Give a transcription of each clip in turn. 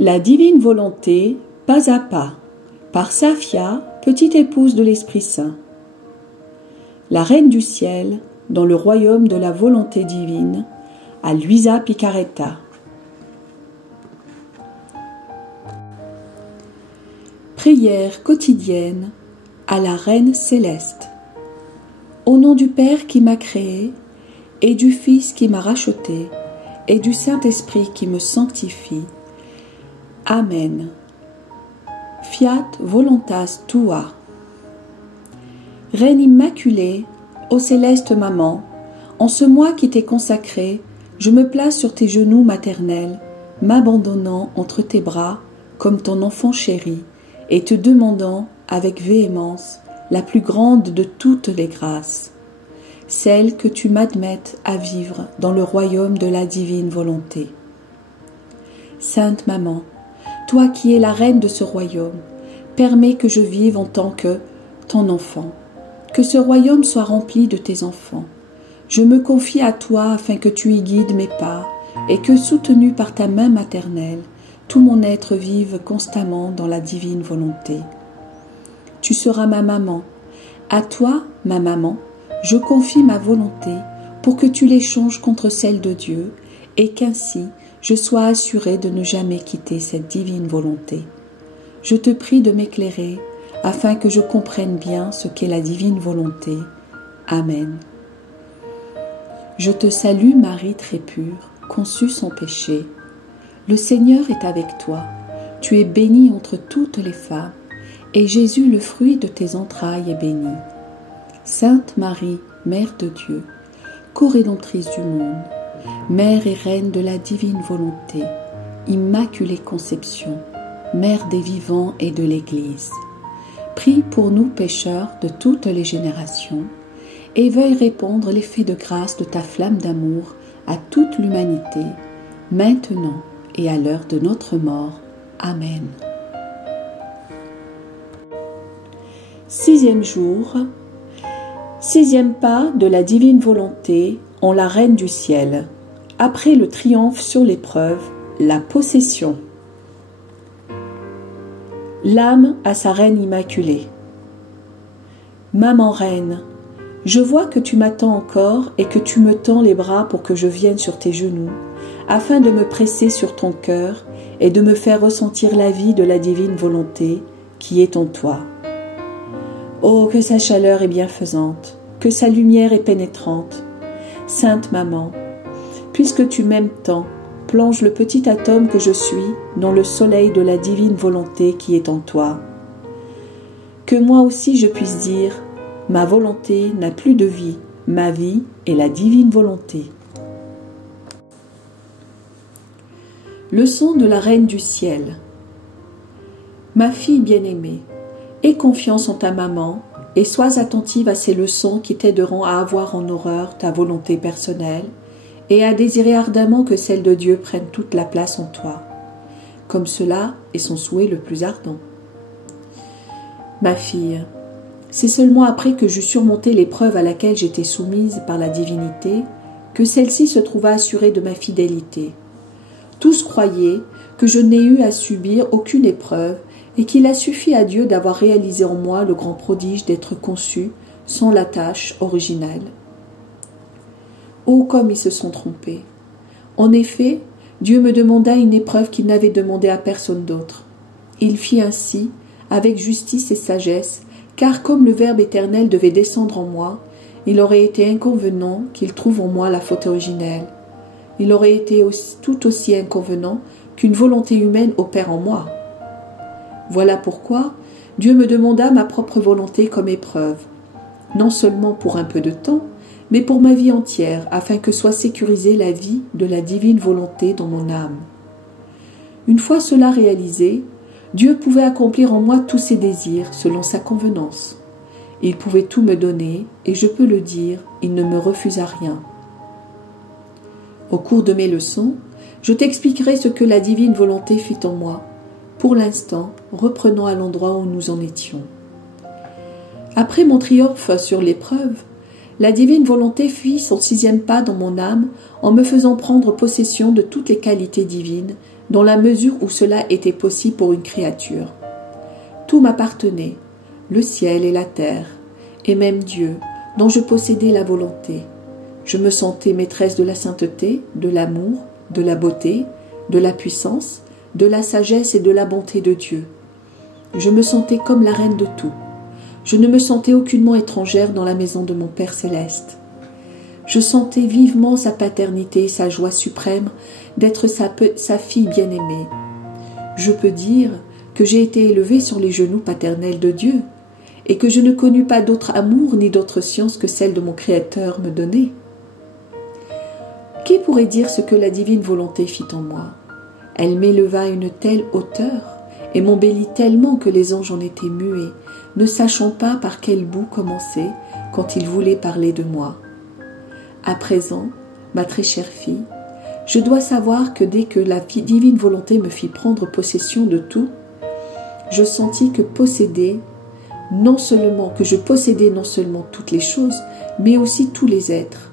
La divine volonté, pas à pas, par Safia, petite épouse de l'Esprit Saint. La Reine du Ciel, dans le royaume de la volonté divine, à Luisa Picaretta. Prière quotidienne à la Reine céleste. Au nom du Père qui m'a créé, et du Fils qui m'a racheté, et du Saint-Esprit qui me sanctifie. Amen. Fiat voluntas tua. Reine immaculée, ô céleste maman, en ce mois qui t'est consacré, je me place sur tes genoux maternels, m'abandonnant entre tes bras comme ton enfant chéri, et te demandant avec véhémence la plus grande de toutes les grâces, celle que tu m'admettes à vivre dans le royaume de la divine volonté. Sainte Maman, toi qui es la reine de ce royaume, permets que je vive en tant que ton enfant, que ce royaume soit rempli de tes enfants. Je me confie à toi afin que tu y guides mes pas et que, soutenu par ta main maternelle, tout mon être vive constamment dans la divine volonté. Tu seras ma maman. À toi, ma maman, je confie ma volonté pour que tu l'échanges contre celle de Dieu et qu'ainsi je sois assurée de ne jamais quitter cette divine volonté. Je te prie de m'éclairer afin que je comprenne bien ce qu'est la divine volonté. Amen. Je te salue Marie très pure, conçue sans péché. Le Seigneur est avec toi. Tu es bénie entre toutes les femmes, et Jésus, le fruit de tes entrailles, est béni. Sainte Marie, Mère de Dieu, co-rédemptrice du monde, Mère et Reine de la divine volonté, Immaculée Conception, Mère des vivants et de l'Église, prie pour nous pécheurs de toutes les générations, et veuille répandre l'effet de grâce de ta flamme d'amour à toute l'humanité, maintenant et à l'heure de notre mort. Amen. 6e jour, 6e pas de la divine volonté en la Reine du Ciel. Après le triomphe sur l'épreuve, la possession. L'âme à sa Reine immaculée. Maman Reine, je vois que tu m'attends encore et que tu me tends les bras pour que je vienne sur tes genoux, afin de me presser sur ton cœur et de me faire ressentir la vie de la divine volonté qui est en toi. Oh, que sa chaleur est bienfaisante, que sa lumière est pénétrante. Sainte Maman, puisque tu m'aimes tant, plonge le petit atome que je suis dans le soleil de la divine volonté qui est en toi. Que moi aussi je puisse dire, ma volonté n'a plus de vie, ma vie est la divine volonté. Leçon de la Reine du Ciel. Ma fille bien-aimée, aie confiance en ta maman et sois attentive à ces leçons qui t'aideront à avoir en horreur ta volonté personnelle et à désirer ardemment que celle de Dieu prenne toute la place en toi, comme cela est son souhait le plus ardent. Ma fille, c'est seulement après que j'eus surmonté l'épreuve à laquelle j'étais soumise par la divinité que celle-ci se trouva assurée de ma fidélité. Tous croyaient que je n'ai eu à subir aucune épreuve et qu'il a suffi à Dieu d'avoir réalisé en moi le grand prodige d'être conçu sans la tâche originale. Oh, comme ils se sont trompés! En effet, Dieu me demanda une épreuve qu'il n'avait demandée à personne d'autre. Il fit ainsi, avec justice et sagesse, car comme le Verbe éternel devait descendre en moi, il aurait été inconvenant qu'il trouve en moi la faute originelle. Il aurait été tout aussi inconvenant qu'une volonté humaine opère en moi. Voilà pourquoi Dieu me demanda ma propre volonté comme épreuve, non seulement pour un peu de temps, mais pour ma vie entière, afin que soit sécurisée la vie de la divine volonté dans mon âme. Une fois cela réalisé, Dieu pouvait accomplir en moi tous ses désirs selon sa convenance. Il pouvait tout me donner, et je peux le dire, il ne me refusa rien. Au cours de mes leçons, je t'expliquerai ce que la divine volonté fit en moi. Pour l'instant, reprenons à l'endroit où nous en étions. Après mon triomphe sur l'épreuve, La divine volonté fit son 6e pas dans mon âme en me faisant prendre possession de toutes les qualités divines, dans la mesure où cela était possible pour une créature. Tout m'appartenait, le ciel et la terre, et même Dieu, dont je possédais la volonté. Je me sentais maîtresse de la sainteté, de l'amour, de la beauté, de la puissance, de la sagesse et de la bonté de Dieu. Je me sentais comme la reine de tout. Je ne me sentais aucunement étrangère dans la maison de mon Père céleste. Je sentais vivement sa paternité et sa joie suprême d'être sa fille bien-aimée. Je peux dire que j'ai été élevée sur les genoux paternels de Dieu et que je ne connus pas d'autre amour ni d'autre science que celle de mon Créateur me donnait. Qui pourrait dire ce que la divine volonté fit en moi? Elle m'éleva à une telle hauteur et m'embellit tellement que les anges en étaient muets, ne sachant pas par quel bout commencer quand ils voulaient parler de moi. À présent, ma très chère fille, je dois savoir que dès que la divine volonté me fit prendre possession de tout, je sentis que je possédais non seulement toutes les choses, mais aussi tous les êtres.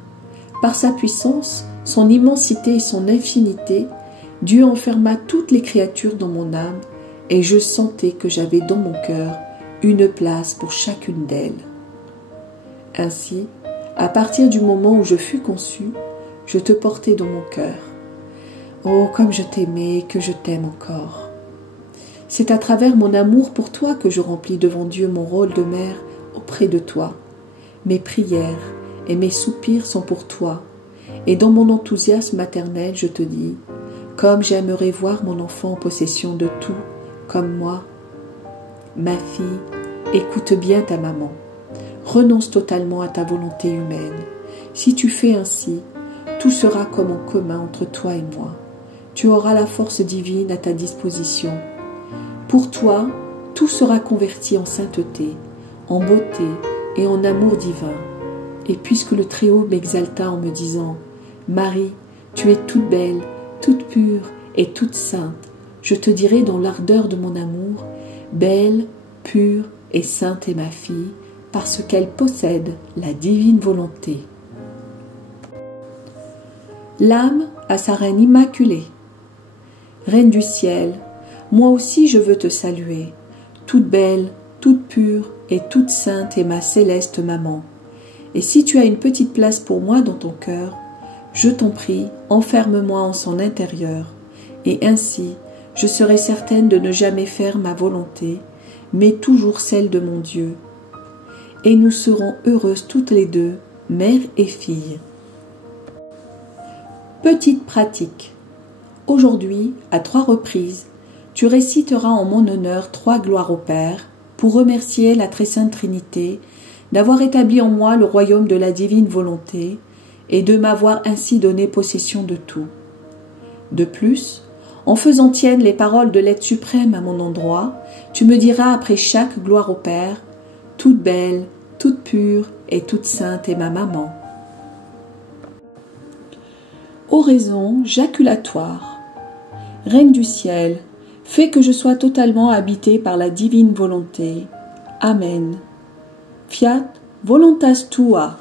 Par sa puissance, son immensité et son infinité, Dieu enferma toutes les créatures dans mon âme, et je sentais que j'avais dans mon cœur une place pour chacune d'elles. Ainsi, à partir du moment où je fus conçue, je te portais dans mon cœur. Oh, comme je t'aimais et que je t'aime encore. C'est à travers mon amour pour toi que je remplis devant Dieu mon rôle de mère auprès de toi. Mes prières et mes soupirs sont pour toi, et dans mon enthousiasme maternel, je te dis, comme j'aimerais voir mon enfant en possession de tout, comme moi. Ma fille, écoute bien ta maman. Renonce totalement à ta volonté humaine. Si tu fais ainsi, tout sera comme en commun entre toi et moi. Tu auras la force divine à ta disposition. Pour toi, tout sera converti en sainteté, en beauté et en amour divin. Et puisque le Très-Haut m'exalta en me disant « Marie, tu es toute belle, toute pure et toute sainte », je te dirai dans l'ardeur de mon amour « Belle, pure et sainte est ma fille, parce qu'elle possède la divine volonté. » L'âme à sa reine immaculée. Reine du ciel, moi aussi je veux te saluer. Toute belle, toute pure et toute sainte est ma céleste maman. Et si tu as une petite place pour moi dans ton cœur, je t'en prie, enferme-moi en son intérieur, et ainsi je serai certaine de ne jamais faire ma volonté, mais toujours celle de mon Dieu. Et nous serons heureuses toutes les deux, mère et fille. Petite pratique. Aujourd'hui, à 3 reprises, tu réciteras en mon honneur 3 gloires au Père pour remercier la Très Sainte Trinité d'avoir établi en moi le royaume de la divine volonté et de m'avoir ainsi donné possession de tout. De plus, en faisant tiennes les paroles de l'être suprême à mon endroit, tu me diras après chaque gloire au Père, toute belle, toute pure et toute sainte est ma maman. Oraison jaculatoire. Reine du ciel, fais que je sois totalement habitée par la divine volonté. Amen. Fiat voluntas tua.